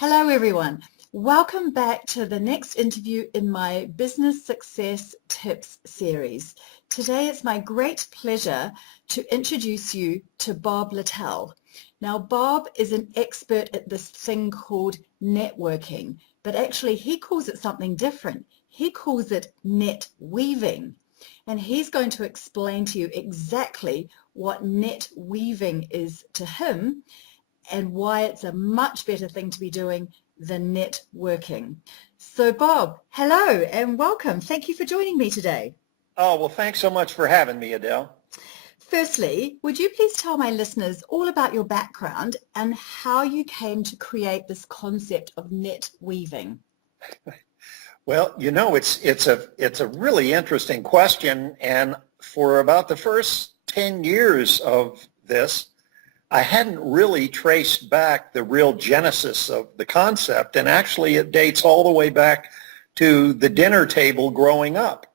Hello everyone. Welcome back to the next interview in my Business Success Tips series. Today it's my great pleasure to introduce you to Bob Littell. Now Bob is an expert at this thing called networking, but actually he calls it something different. He calls it NetWeaving. And he's going to explain to you exactly what NetWeaving is to him and why it's a much better thing to be doing than networking. So Bob, hello and welcome. Thank you for joining me today. Oh, well, thanks so much for having me, Adèle. Firstly, would you please tell my listeners all about your background and how you came to create this concept of net weaving? Well, you know, it's a really interesting question, and for about the first 10 years of this, I hadn't really traced back the real genesis of the concept, and actually it dates all the way back to the dinner table growing up.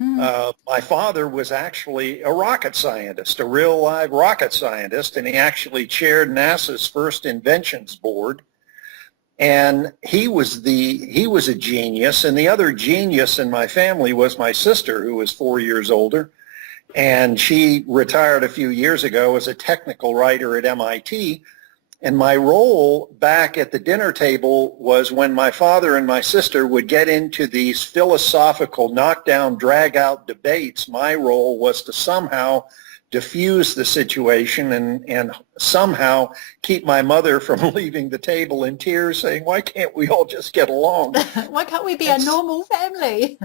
My father was actually a rocket scientist, a real live rocket scientist, and he actually chaired NASA's first inventions board. And he was a genius, and the other genius in my family was my sister, who was 4 years older. And she retired a few years ago as a technical writer at MIT. And my role back at the dinner table was when my father and my sister would get into these philosophical knockdown, drag-out debates, my role was to somehow diffuse the situation and somehow keep my mother from leaving the table in tears saying, why can't we all just get along? Why can't we be a normal family?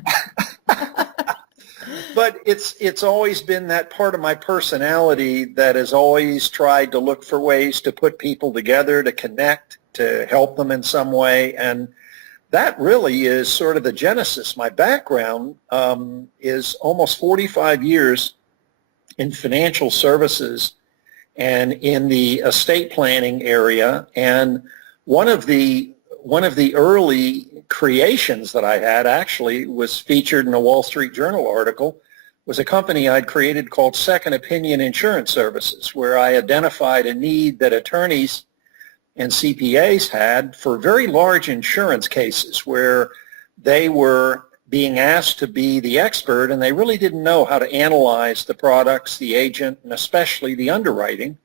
But it's always been that part of my personality that has always tried to look for ways to put people together, to connect, to help them in some way. And that really is sort of the genesis. My background is almost 45 years in financial services and in the estate planning area. And one of the early creations that I had actually was featured in a Wall Street Journal article, was a company I'd created called Second Opinion Insurance Services, where I identified a need that attorneys and CPAs had for very large insurance cases where they were being asked to be the expert and they really didn't know how to analyze the products, the agent, and especially the underwriting.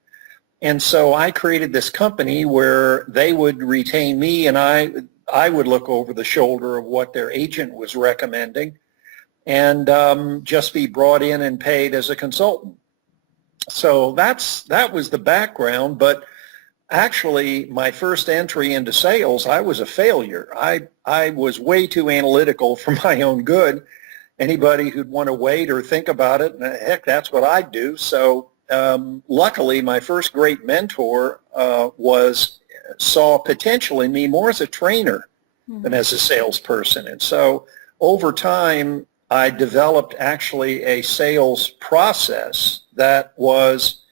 And so I created this company where they would retain me and I would look over the shoulder of what their agent was recommending and just be brought in and paid as a consultant. So that was the background, but actually my first entry into sales, I was a failure. I was way too analytical for my own good. Anybody who'd want to wait or think about it, heck, that's what I'd do. So luckily, my first great mentor saw potential in me more as a trainer than as a salesperson. And so over time, I developed actually a sales process that was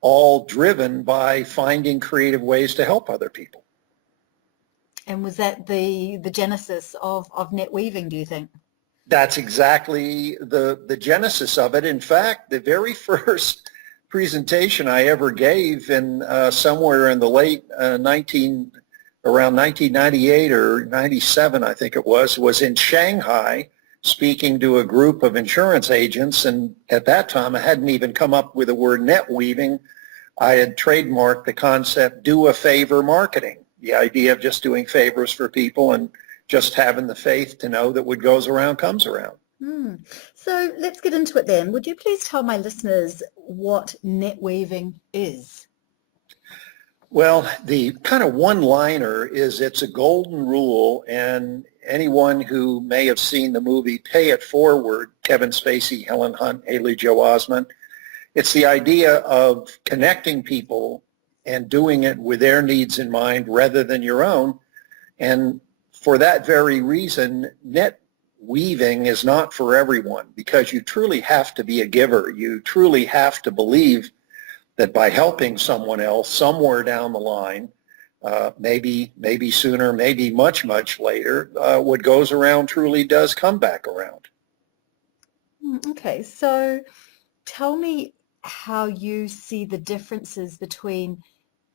all driven by finding creative ways to help other people. And was that the genesis of NetWeaving, do you think? That's exactly the genesis of it. In fact, the very first presentation I ever gave in somewhere in the late around 1998 or 97, I think it was in Shanghai, speaking to a group of insurance agents. And at that time, I hadn't even come up with the word net weaving. I had trademarked the concept, do a favor marketing, the idea of just doing favors for people and just having the faith to know that what goes around comes around. So let's get into it then. Would you please tell my listeners what NetWeaving is? Well, the kind of one-liner is it's a golden rule, and anyone who may have seen the movie Pay It Forward, Kevin Spacey, Helen Hunt, Haley Joel Osment, it's the idea of connecting people and doing it with their needs in mind rather than your own. And for that very reason, NetWeaving is not for everyone because you truly have to be a giver. You truly have to believe that by helping someone else somewhere down the line, maybe sooner, maybe much, much later, what goes around truly does come back around. Okay, so tell me how you see the differences between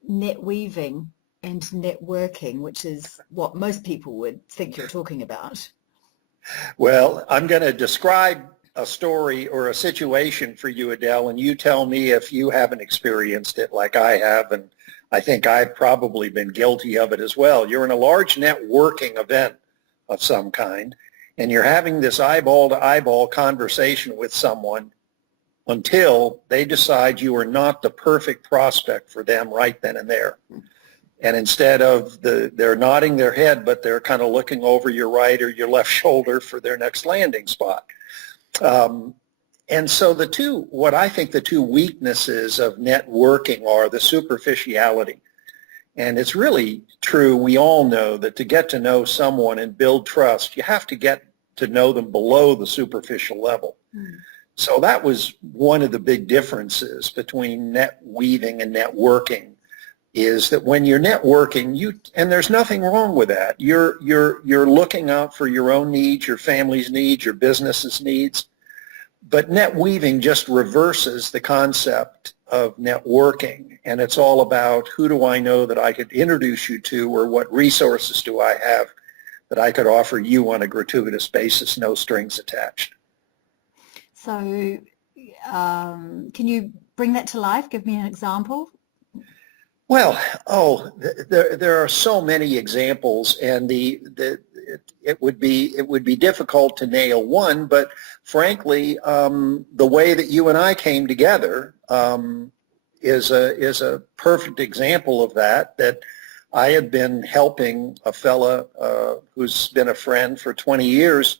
NetWeaving and networking, which is what most people would think you're talking about. Well, I'm going to describe a story or a situation for you, Adele, and you tell me if you haven't experienced it like I have, and I think I've probably been guilty of it as well. You're in a large networking event of some kind, and you're having this eyeball-to-eyeball conversation with someone until they decide you are not the perfect prospect for them right then and there. And instead of they're nodding their head, but they're kind of looking over your right or your left shoulder for their next landing spot. And so what I think the two weaknesses of networking are the superficiality. And it's really true, we all know that to get to know someone and build trust, you have to get to know them below the superficial level. Mm. So that was one of the big differences between NetWeaving and networking, is that when you're networking, and there's nothing wrong with that. You're looking out for your own needs, your family's needs, your business's needs. But NetWeaving just reverses the concept of networking, and it's all about who do I know that I could introduce you to, or what resources do I have that I could offer you on a gratuitous basis, no strings attached. So can you bring that to life? Give me an example. Well, there are so many examples, and it would be difficult to nail one. But frankly, the way that you and I came together is a perfect example of that. That I had been helping a fella who's been a friend for 20 years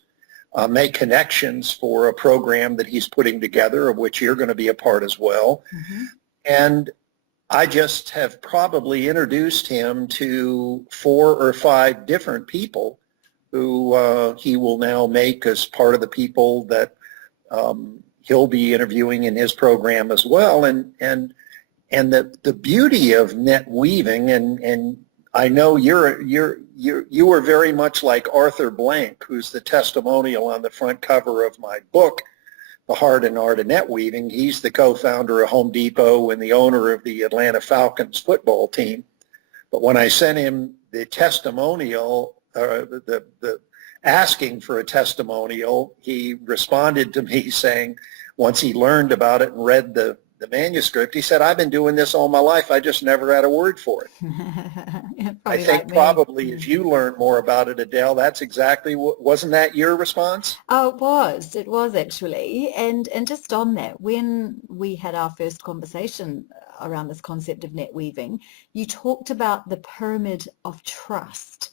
make connections for a program that he's putting together, of which you're going to be a part as well, mm-hmm. And I just have probably introduced him to 4 or 5 different people who he will now make as part of the people that he'll be interviewing in his program as well. And the beauty of NetWeaving, and I know you were very much like Arthur Blank, who's the testimonial on the front cover of my book, The Heart and Art of NetWeaving. He's the co-founder of Home Depot and the owner of the Atlanta Falcons football team. But when I sent him the testimonial, the asking for a testimonial, he responded to me saying, once he learned about it and read the manuscript, he said, I've been doing this all my life. I just never had a word for it. I think like probably as you learn more about it, Adele, that's exactly wasn't that your response? Oh, it was actually. And just on that, when we had our first conversation around this concept of NetWeaving, you talked about the pyramid of trust.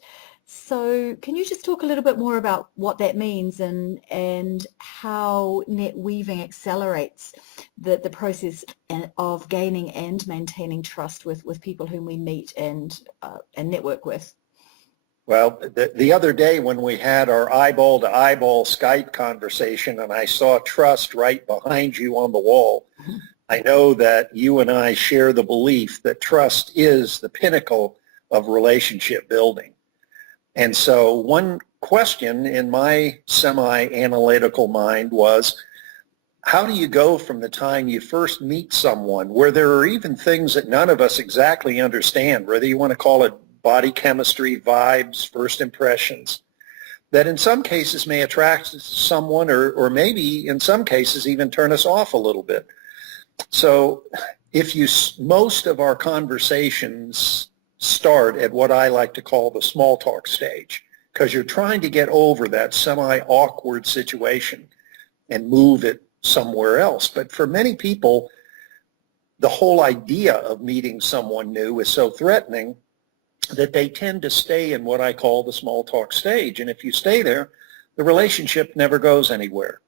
So can you just talk a little bit more about what that means and how NetWeaving accelerates the process of gaining and maintaining trust with people whom we meet and network with? Well, the other day when we had our eyeball-to-eyeball Skype conversation and I saw trust right behind you on the wall, mm-hmm. I know that you and I share the belief that trust is the pinnacle of relationship building. And so one question in my semi-analytical mind was, how do you go from the time you first meet someone, where there are even things that none of us exactly understand, whether you want to call it body chemistry, vibes, first impressions, that in some cases may attract someone or maybe in some cases even turn us off a little bit. So most of our conversations start at what I like to call the small talk stage, because you're trying to get over that semi-awkward situation and move it somewhere else. But for many people, the whole idea of meeting someone new is so threatening that they tend to stay in what I call the small talk stage. And if you stay there, the relationship never goes anywhere.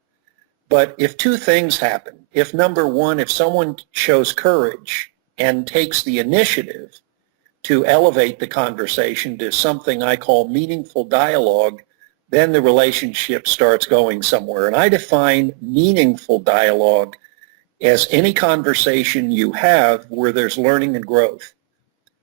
But if two things happen, if number one, if someone shows courage and takes the initiative to elevate the conversation to something I call meaningful dialogue, then the relationship starts going somewhere. And I define meaningful dialogue as any conversation you have where there's learning and growth,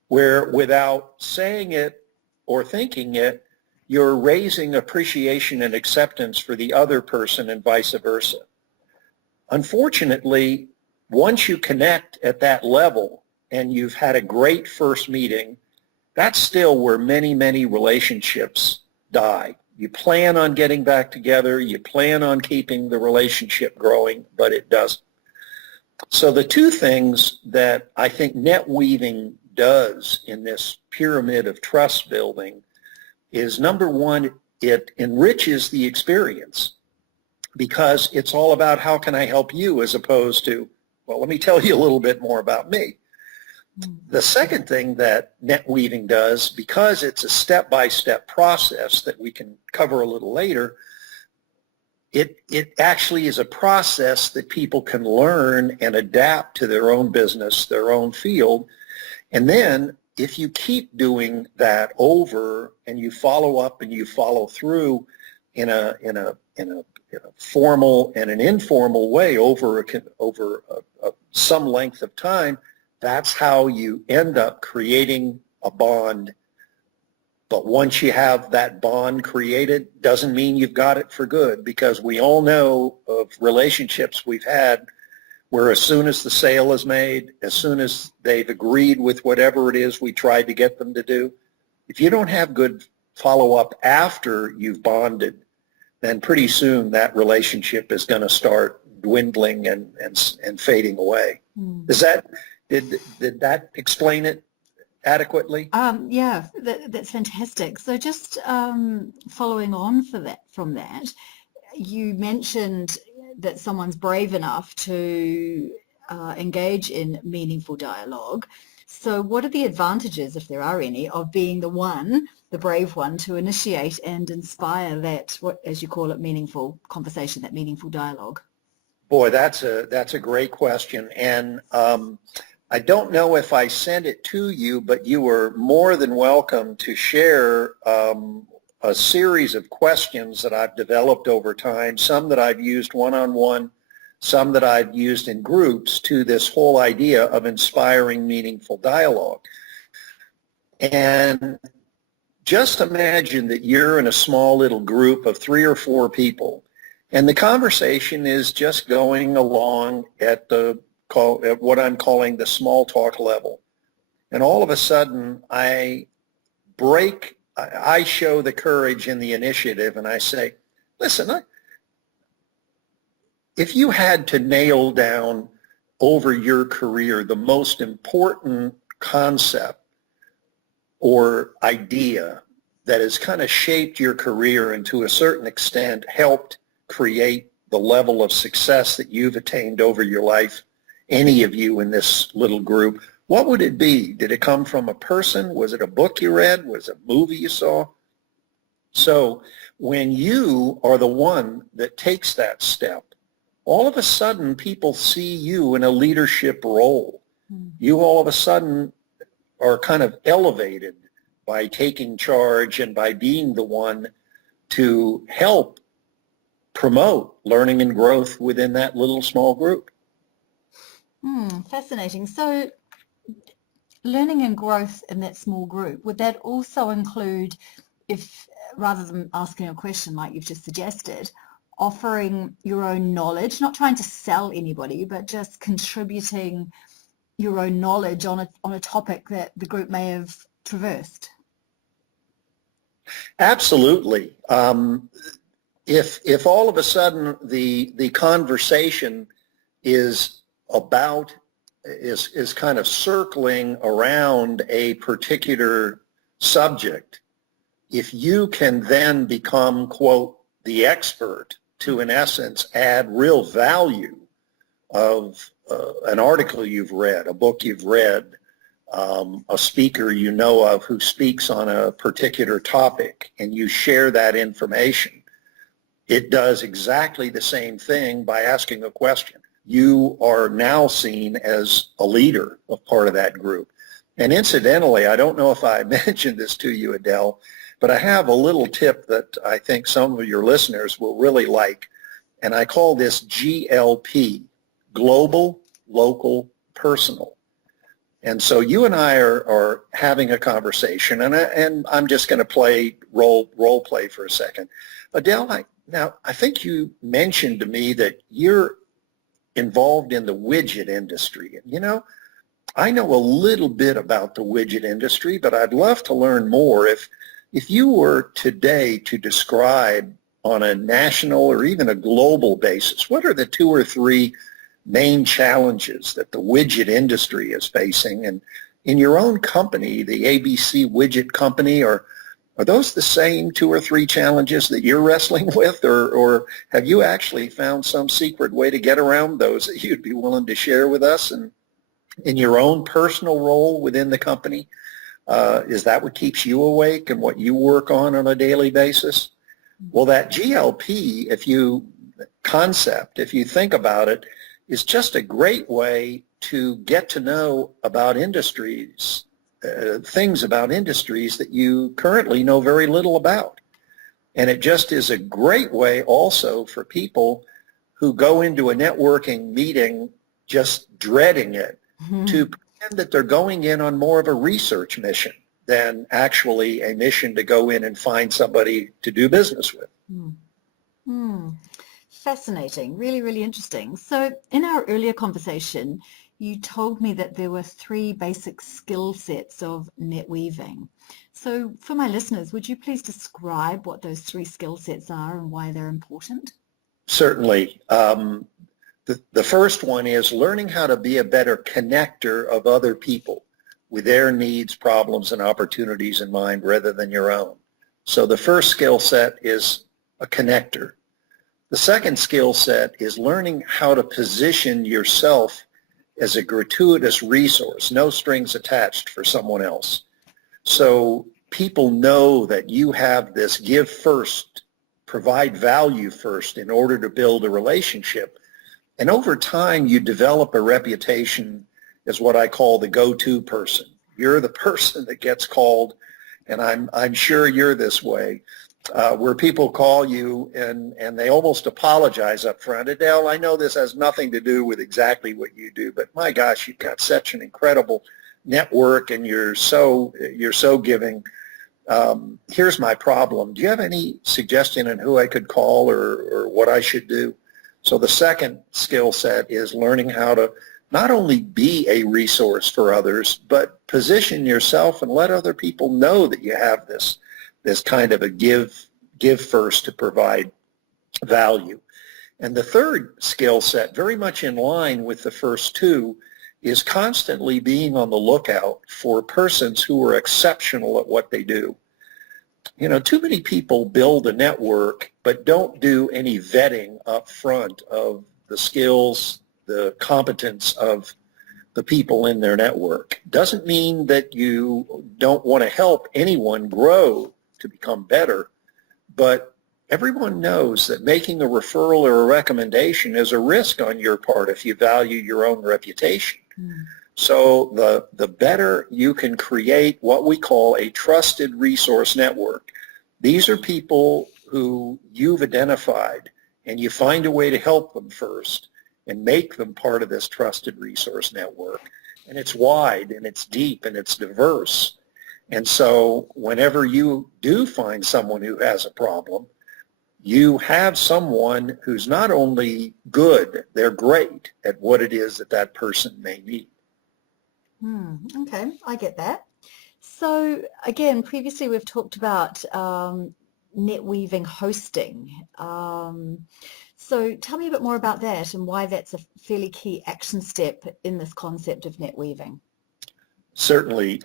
where without saying it or thinking it, you're raising appreciation and acceptance for the other person and vice versa. Unfortunately, once you connect at that level and you've had a great first meeting that's still where many, many relationships die. You plan on getting back together, you plan on keeping the relationship growing, but it doesn't. So the two things that I think NetWeaving does in this pyramid of trust building is, number one, it enriches the experience because it's all about how can I help you as opposed to, well, let me tell you a little bit more about me. The second thing that NetWeaving does, because it's a step-by-step process that we can cover a little later, it actually is a process that people can learn and adapt to their own business, their own field. And then if you keep doing that over and you follow up and you follow through in a formal and an informal way over some length of time, that's how you end up creating a bond. But once you have that bond created, doesn't mean you've got it for good, because we all know of relationships we've had where as soon as the sale is made, as soon as they've agreed with whatever it is we tried to get them to do, if you don't have good follow-up after you've bonded, then pretty soon that relationship is going to start dwindling and fading away. Did that explain it adequately? Yeah, that's fantastic. So just following on from that, you mentioned that someone's brave enough to engage in meaningful dialogue. So what are the advantages, if there are any, of being the brave one, to initiate and inspire that, what, as you call it, meaningful conversation, that meaningful dialogue? Boy, that's a great question. And I don't know if I sent it to you, but you were more than welcome to share a series of questions that I've developed over time, some that I've used one-on-one, some that I've used in groups, to this whole idea of inspiring meaningful dialogue. And just imagine that you're in a small little group of 3 or 4 people, and the conversation is just going along at what I'm calling the small talk level. And all of a sudden, I show the courage and the initiative, and I say, listen, if you had to nail down over your career the most important concept or idea that has kind of shaped your career and to a certain extent helped create the level of success that you've attained over your life, any of you in this little group, what would it be? Did it come from a person? Was it a book you read? Was it a movie you saw? So when you are the one that takes that step, all of a sudden people see you in a leadership role. You all of a sudden are kind of elevated by taking charge and by being the one to help promote learning and growth within that little small group. Fascinating. So learning and growth in that small group, would that also include, if rather than asking a question like you've just suggested, offering your own knowledge, not trying to sell anybody, but just contributing your own knowledge on a topic that the group may have traversed? Absolutely. If all of a sudden the conversation is kind of circling around a particular subject, if you can then become, quote, the expert to, in essence, add real value of an article you've read, a book you've read, a speaker you know of who speaks on a particular topic, and you share that information, it does exactly the same thing by asking a question. You are now seen as a leader of part of that group. And incidentally, I don't know if I mentioned this to you, Adèle, but I have a little tip that I think some of your listeners will really like, and I call this GLP, Global, Local, Personal. And so you and I are having a conversation, and I'm just going to play role play for a second. Adèle, I think you mentioned to me that you're involved in the widget industry. You know, I know a little bit about the widget industry, but I'd love to learn more. If you were today to describe on a national or even a global basis, what are the 2 or 3 main challenges that the widget industry is facing? And in your own company, the ABC Widget Company, are those the same 2 or 3 challenges that you're wrestling with, or have you actually found some secret way to get around those that you'd be willing to share with us? And in your own personal role within the company, is that what keeps you awake and what you work on a daily basis? Well, that GLP, if you think about it, is just a great way to get to know about industries, things about industries that you currently know very little about. And it just is a great way also for people who go into a networking meeting just dreading it, to pretend that they're going in on more of a research mission than actually a mission to go in and find somebody to do business with. Fascinating. Really, really interesting. So in our earlier conversation, you told me that there were 3 basic skill sets of NetWeaving. So for my listeners, would you please describe what those 3 skill sets are and why they're important? Certainly. The first one is learning how to be a better connector of other people with their needs, problems, and opportunities in mind rather than your own. So the first skill set is a connector. The second skill set is learning how to position yourself as a gratuitous resource, no strings attached, for someone else. So people know that you have this give first, provide value first in order to build a relationship. And over time, you develop a reputation as what I call the go-to person. You're the person that gets called, and I'm sure you're this way, where people call you and they almost apologize up front. Adèle, I know this has nothing to do with exactly what you do, but my gosh, you've got such an incredible network and you're so giving. Here's my problem. Do you have any suggestion on who I could call or what I should do? So the second skill set is learning how to not only be a resource for others, but position yourself and let other people know that you have this kind of a give first to provide value. And the third skill set, very much in line with the first 2, is constantly being on the lookout for persons who are exceptional at what they do. You know, too many people build a network but don't do any vetting up front of the skills, the competence of the people in their network. Doesn't mean that you don't want to help anyone grow to become better, but everyone knows that making a referral or a recommendation is a risk on your part if you value your own reputation. So the better you can create what we call a trusted resource network. These are people who you've identified, and you find a way to help them first and make them part of this trusted resource network. And it's wide, and it's deep, and it's diverse. And so whenever you do find someone who has a problem, you have someone who's not only good, they're great at what it is that person may need. Okay, I get that. So again, previously we've talked about NetWeaving hosting. So tell me a bit more about that and why that's a fairly key action step in this concept of NetWeaving. Certainly.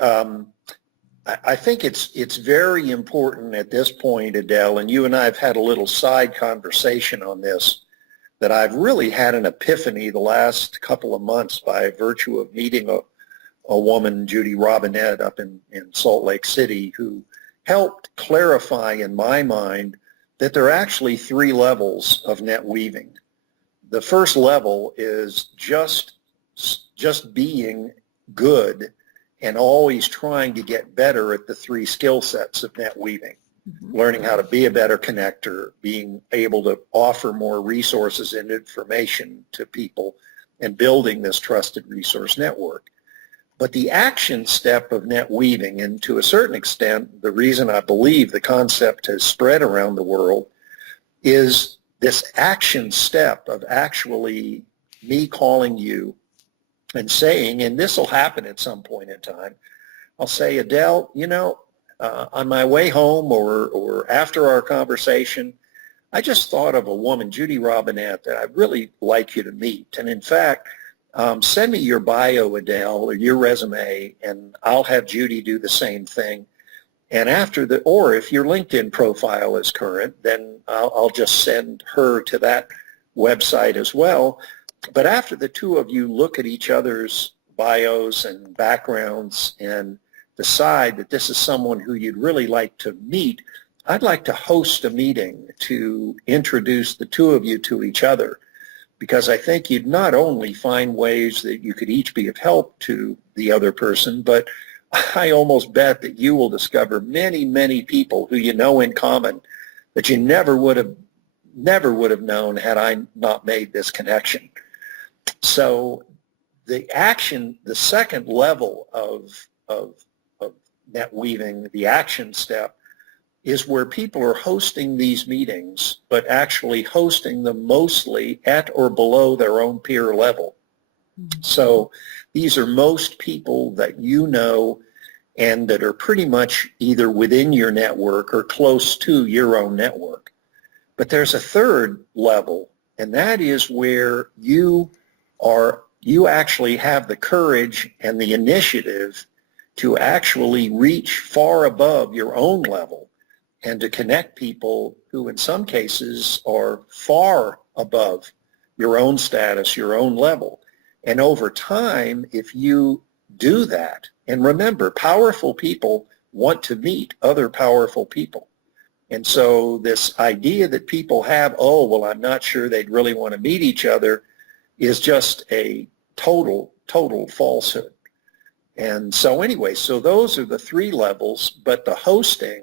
I think it's very important at this point, Adèle, and you and I have had a little side conversation on this, that I've really had an epiphany the last couple of months by virtue of meeting a woman, Judy Robinette, up in Salt Lake City, who helped clarify in my mind that there are actually 3 levels of NetWeaving. The first level is just being good and always trying to get better at the 3 skill sets of NetWeaving. Learning how to be a better connector, being able to offer more resources and information to people, and building this trusted resource network. But the action step of NetWeaving, and to a certain extent, the reason I believe the concept has spread around the world, is this action step of actually me calling you and saying, and this will happen at some point in time, I'll say, Adele, on my way home or after our conversation, I just thought of a woman, Judy Robinette, that I'd really like you to meet. And in fact, send me your bio, Adele, or your resume, and I'll have Judy do the same thing. And or if your LinkedIn profile is current, then I'll just send her to that website as well. But after the two of you look at each other's bios and backgrounds and decide that this is someone who you'd really like to meet, I'd like to host a meeting to introduce the two of you to each other, because I think you'd not only find ways that you could each be of help to the other person, but I almost bet that you will discover many, many people who you know in common that you never would have known had I not made this connection. So the second level of NetWeaving, the action step, is where people are hosting these meetings, but actually hosting them mostly at or below their own peer level. Mm-hmm. So these are most people that you know and that are pretty much either within your network or close to your own network. But there's a third level, and that is where you actually have the courage and the initiative to actually reach far above your own level and to connect people who in some cases are far above your own status, your own level. And over time, if you do that, and remember, powerful people want to meet other powerful people. And so this idea that people have, oh, well, I'm not sure they'd really want to meet each other, is just a total falsehood. And so anyway, so those are the three levels, but the hosting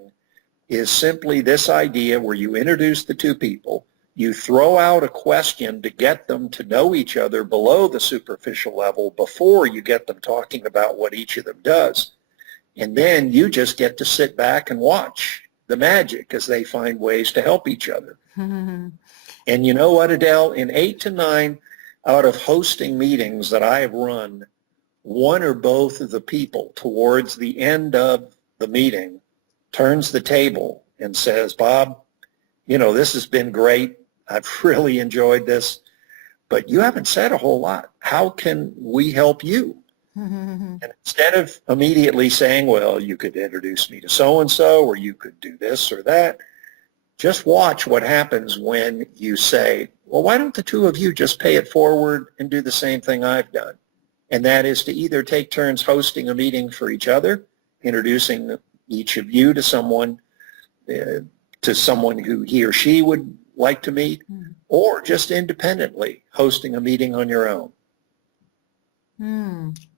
is simply this idea where you introduce the two people, you throw out a question to get them to know each other below the superficial level before you get them talking about what each of them does. And then you just get to sit back and watch the magic as they find ways to help each other. Mm-hmm. And you know what, Adele? In 8 to 9 out of hosting meetings that I have run, one or both of the people towards the end of the meeting turns the table and says, Bob, this has been great. I've really enjoyed this, but you haven't said a whole lot. How can we help you? Mm-hmm. And instead of immediately saying, well, you could introduce me to so-and-so, or you could do this or that, just watch what happens when you say, well, why don't the two of you just pay it forward and do the same thing I've done? And that is to either take turns hosting a meeting for each other, introducing each of you to someone who he or she would like to meet, or just independently hosting a meeting on your own.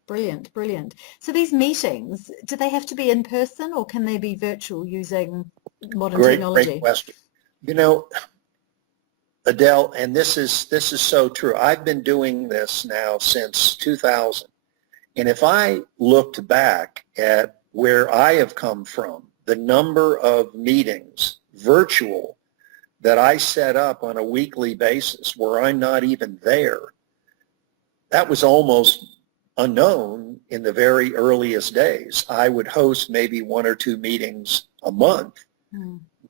Brilliant, brilliant. So these meetings, do they have to be in person or can they be virtual using modern technology? Great question. Adele, and this is so true. I've been doing this now since 2000. And if I looked back at where I have come from, the number of meetings, virtual, that I set up on a weekly basis where I'm not even there, that was almost unknown in the very earliest days. I would host maybe 1 or 2 meetings a month.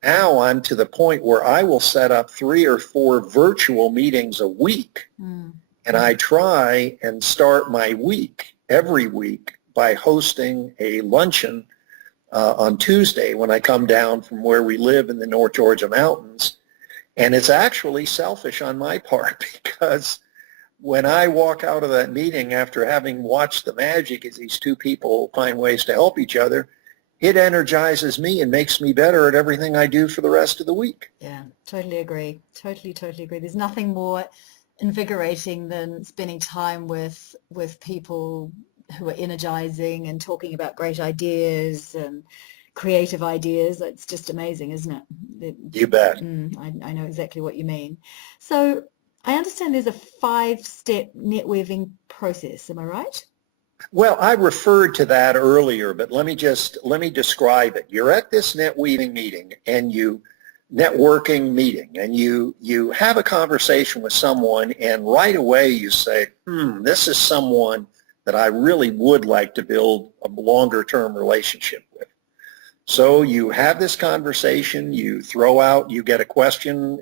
Now I'm to the point where I will set up 3 or 4 virtual meetings a week. And I try and start my week every week by hosting a luncheon on Tuesday when I come down from where we live in the North Georgia mountains. And it's actually selfish on my part, because when I walk out of that meeting after having watched the magic as these two people find ways to help each other, it energizes me and makes me better at everything I do for the rest of the week. Yeah, totally agree. Totally agree. There's nothing more invigorating than spending time with people who are energizing and talking about great ideas and creative ideas. It's just amazing, isn't it? You bet. I know exactly what you mean. So I understand there's a 5-step NetWeaving process. Am I right? Well, I referred to that earlier, but let me describe it. You're at this NetWeaving meeting and you networking meeting, and you have a conversation with someone, and right away you say, this is someone that I really would like to build a longer-term relationship with. So you have this conversation, you throw out, you get a question,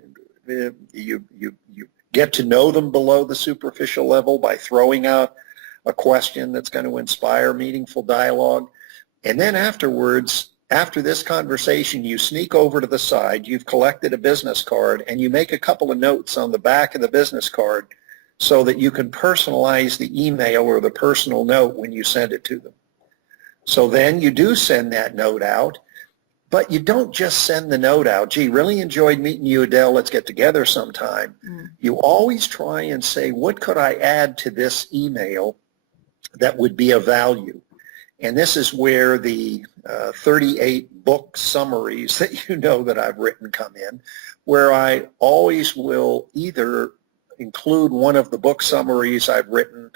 you get to know them below the superficial level by throwing out a question that's going to inspire meaningful dialogue. And then afterwards, after this conversation, you sneak over to the side, you've collected a business card, and you make a couple of notes on the back of the business card so that you can personalize the email or the personal note when you send it to them. So then you do send that note out, but you don't just send the note out, gee, really enjoyed meeting you, Adèle, let's get together sometime. You always try and say, what could I add to this email that would be of value? And this is where the 38 book summaries that you know that I've written come in, where I always will either include one of the book summaries I've written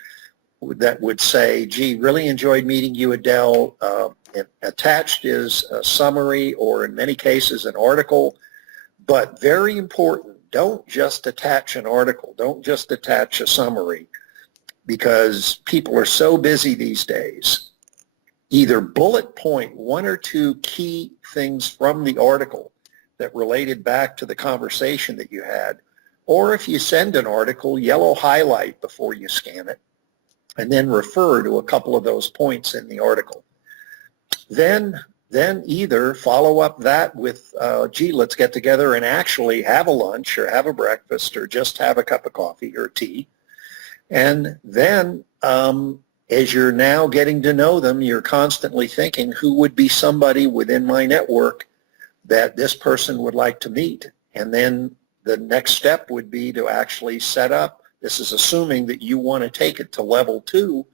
that would say, gee, really enjoyed meeting you, Adèle. Attached is a summary, or in many cases an article, but very important, don't just attach an article, don't just attach a summary, because people are so busy these days. Either bullet point one or two key things from the article that related back to the conversation that you had, or if you send an article, yellow highlight before you scan it, and then refer to a couple of those points in the article. Then either follow up that with, gee, let's get together and actually have a lunch or have a breakfast or just have a cup of coffee or tea. And then as you're now getting to know them, you're constantly thinking, who would be somebody within my network that this person would like to meet? And then the next step would be to actually set up, this is assuming that you want to take it to level 2,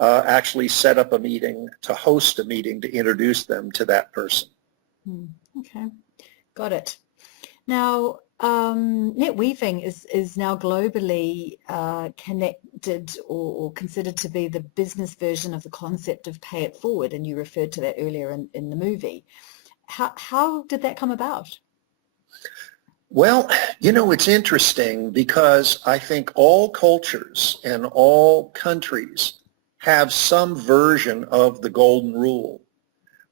actually set up a meeting, to host a meeting to introduce them to that person. Okay, got it. Now, NetWeaving is now globally connected or considered to be the business version of the concept of pay it forward, and you referred to that earlier in the movie. How did that come about? Well, you know, it's interesting because I think all cultures and all countries have some version of the golden rule,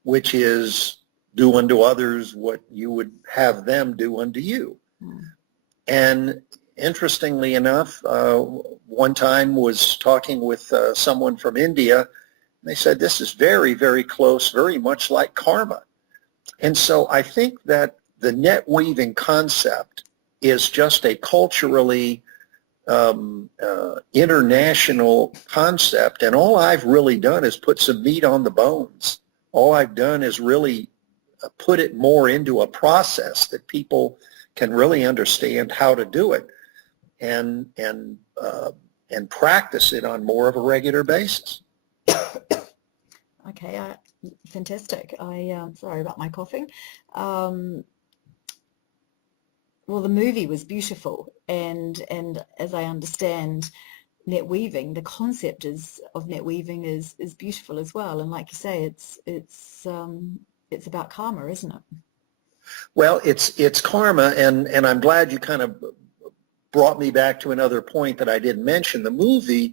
which is do unto others what you would have them do unto you. And interestingly enough, one time was talking with someone from India, and they said this is very, very close, very much like karma. And so I think that the net weaving concept is just a culturally international concept, and all I've really done is put some meat on the bones. All I've done is really put it more into a process that people can really understand how to do it and practice it on more of a regular basis. Okay, fantastic. Sorry about my coughing. Well, the movie was beautiful, and as I understand, NetWeaving, the concept of NetWeaving is beautiful as well. And like you say, it's about karma, isn't it? Well, it's karma, and I'm glad you kind of brought me back to another point that I didn't mention. The movie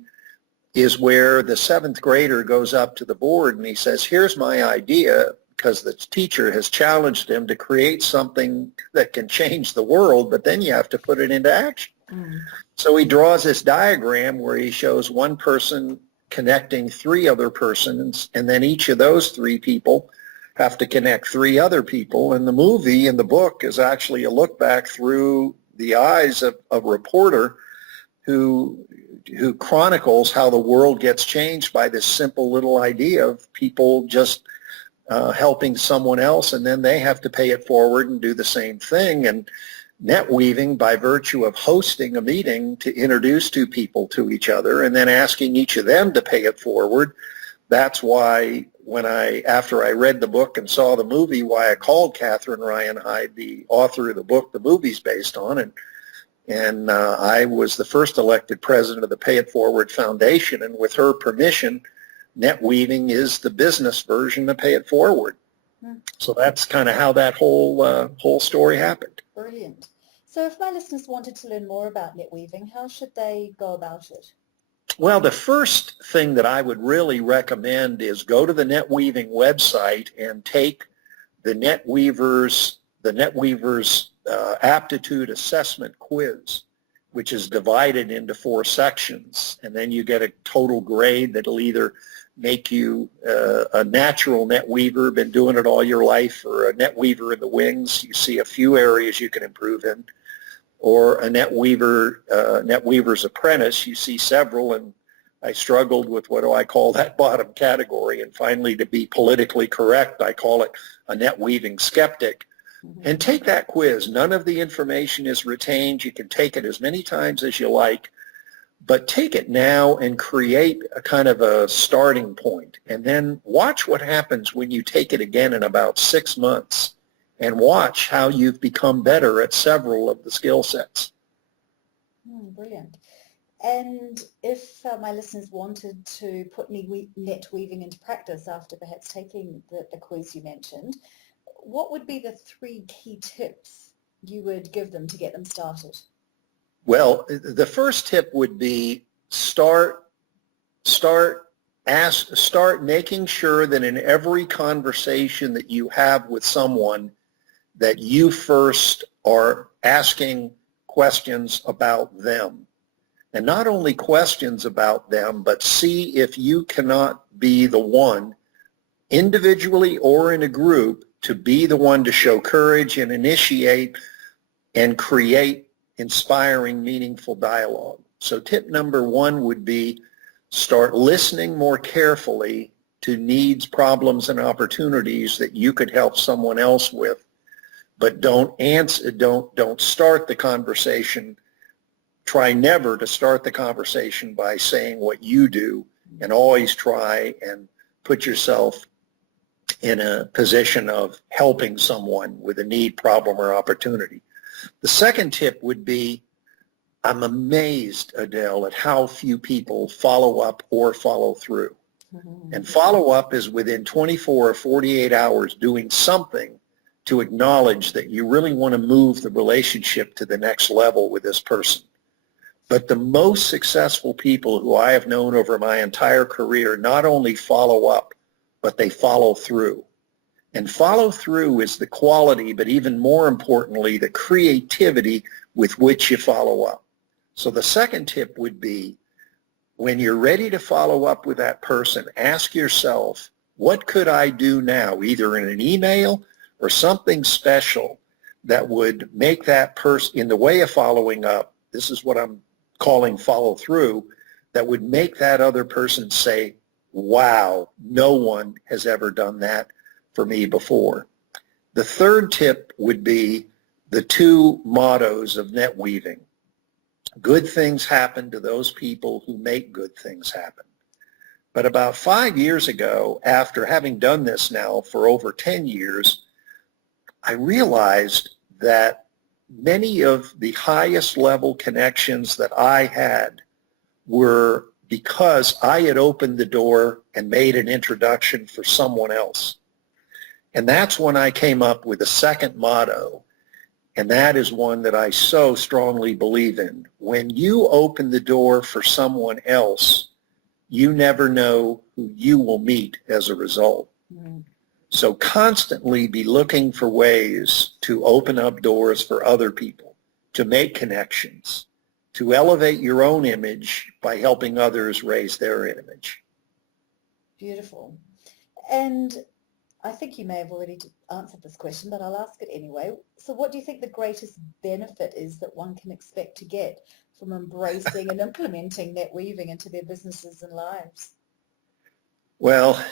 is where the 7th grader goes up to the board and he says, here's my idea, because the teacher has challenged him to create something that can change the world, but then you have to put it into action. So he draws this diagram where he shows one person connecting 3 other persons, and then each of those 3 people have to connect 3 other people. And the movie and the book is actually a look back through the eyes of a reporter who chronicles how the world gets changed by this simple little idea of people just helping someone else, and then they have to pay it forward and do the same thing. And NetWeaving, by virtue of hosting a meeting to introduce 2 people to each other and then asking each of them to pay it forward, that's why after I read the book and saw the movie, why I called Catherine Ryan Hyde, the author of the book the movie's based on, and I was the first elected president of the Pay It Forward Foundation, and with her permission, NetWeaving is the business version of Pay It Forward. So that's kind of how that whole story happened. Brilliant. So if my listeners wanted to learn more about NetWeaving, how should they go about it? Well, the first thing that I would really recommend is go to the NetWeaving website and take the NetWeavers aptitude assessment quiz, which is divided into 4 sections, and then you get a total grade that'll either make you a natural NetWeaver, been doing it all your life, or a NetWeaver in the wings. You see a few areas you can improve in, or a NetWeaver's apprentice. You see several, and I struggled with what do I call that bottom category, and finally, to be politically correct, I call it a NetWeaving skeptic. And take that quiz. None of the information is retained. You can take it as many times as you like, but take it now and create a kind of a starting point, and then watch what happens when you take it again in about 6 months, and watch how you've become better at several of the skill sets. Brilliant. And if my listeners wanted to put NetWeaving into practice after perhaps taking the quiz you mentioned, what would be the 3 key tips you would give them to get them started? Well, the first tip would be start making sure that in every conversation that you have with someone, that you first are asking questions about them. And not only questions about them, but see if you cannot be the one, individually or in a group, to be the one to show courage and initiate and create inspiring, meaningful dialogue. So tip number 1 would be start listening more carefully to needs, problems, and opportunities that you could help someone else with. But don't start the conversation. Try never to start the conversation by saying what you do, and always try and put yourself in a position of helping someone with a need, problem, or opportunity. The second tip would be, I'm amazed, Adèle, at how few people follow up or follow through. And follow up is within 24 or 48 hours doing something to acknowledge that you really want to move the relationship to the next level with this person. But the most successful people who I have known over my entire career not only follow up, but they follow through. And follow through is the quality, but even more importantly, the creativity with which you follow up. So the second tip would be, when you're ready to follow up with that person, ask yourself, what could I do now, either in an email or something special that would make that person, in the way of following up, this is what I'm calling follow through, that would make that other person say, wow, no one has ever done that for me before. The third tip would be the 2 mottos of NetWeaving. Good things happen to those people who make good things happen. But about 5 years ago, after having done this now for over 10 years, I realized that many of the highest level connections that I had were because I had opened the door and made an introduction for someone else. And that's when I came up with a second motto, and that is one that I so strongly believe in. When you open the door for someone else, you never know who you will meet as a result. So constantly be looking for ways to open up doors for other people, to make connections, to elevate your own image by helping others raise their image. Beautiful. And I think you may have already answered this question, but I'll ask it anyway. So what do you think the greatest benefit is that one can expect to get from embracing and implementing NetWeaving into their businesses and lives? Well,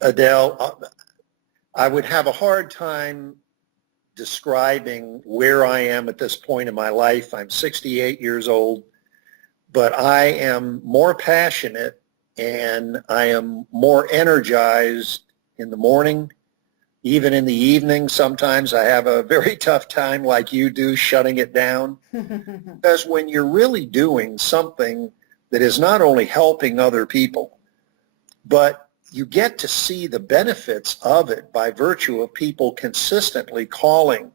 Adèle, I would have a hard time describing where I am at this point in my life. I'm 68 years old, but I am more passionate and I am more energized in the morning, even in the evening. Sometimes I have a very tough time, like you do, shutting it down. Because when you're really doing something that is not only helping other people, but you get to see the benefits of it by virtue of people consistently calling,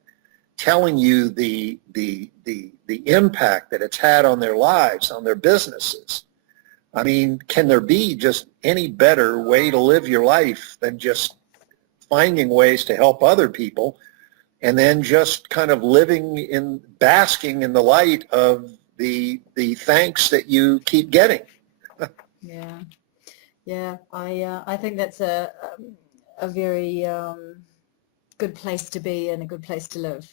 telling you the impact that it's had on their lives, on their businesses. I mean, can there be just any better way to live your life than just finding ways to help other people and then just kind of basking in the light of the thanks that you keep getting? Yeah. Yeah, I think that's a very good place to be and a good place to live.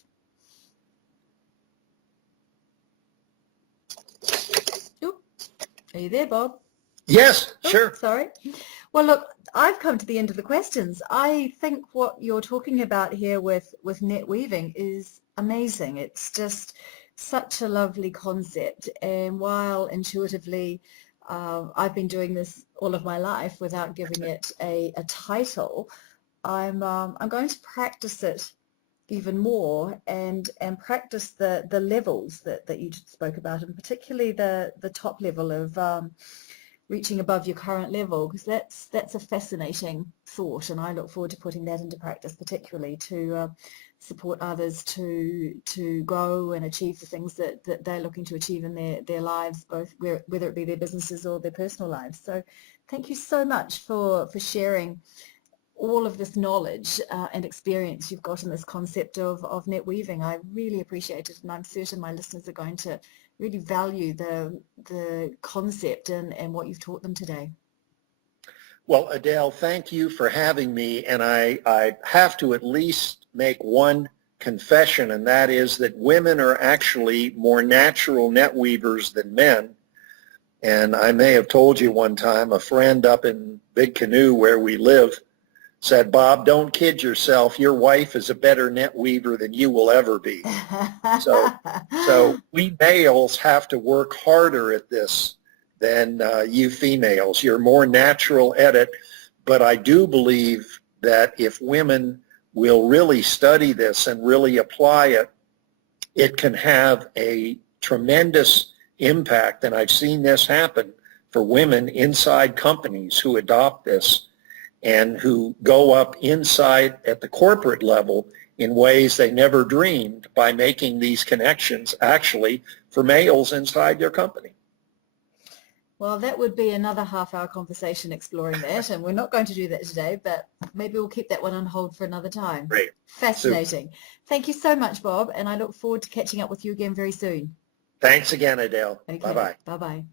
Ooh, are you there, Bob? Yes, Oh, sure. sorry. Well, look, I've come to the end of the questions. I think what you're talking about here with NetWeaving is amazing. It's just such a lovely concept, and while intuitively I've been doing this all of my life without giving it a title, I'm going to practice it even more and practice the levels that you spoke about, and particularly the top level of reaching above your current level, because that's a fascinating thought, and I look forward to putting that into practice, particularly to support others to grow and achieve the things that they're looking to achieve in their lives, both whether it be their businesses or their personal lives. So thank you so much for sharing all of this knowledge and experience you've got in this concept of NetWeaving. I really appreciate it, and I'm certain my listeners are going to really value the concept and what you've taught them today. Well, Adèle, thank you for having me, and I have to at least make one confession, and that is that women are actually more natural NetWeavers than men. And I may have told you one time, a friend up in Big Canoe where we live said, "Bob, don't kid yourself. Your wife is a better NetWeaver than you will ever be." So we males have to work harder at this than you females. You're more natural at it, but I do believe that if women will really study this and really apply it, it can have a tremendous impact. And I've seen this happen for women inside companies who adopt this and who go up inside at the corporate level in ways they never dreamed by making these connections actually for males inside their company. Well, that would be another half-hour conversation exploring that, and we're not going to do that today, but maybe we'll keep that one on hold for another time. Great. Fascinating. Thank you so much, Bob, and I look forward to catching up with you again very soon. Thanks again, Adèle. Okay. Bye-bye. Bye-bye.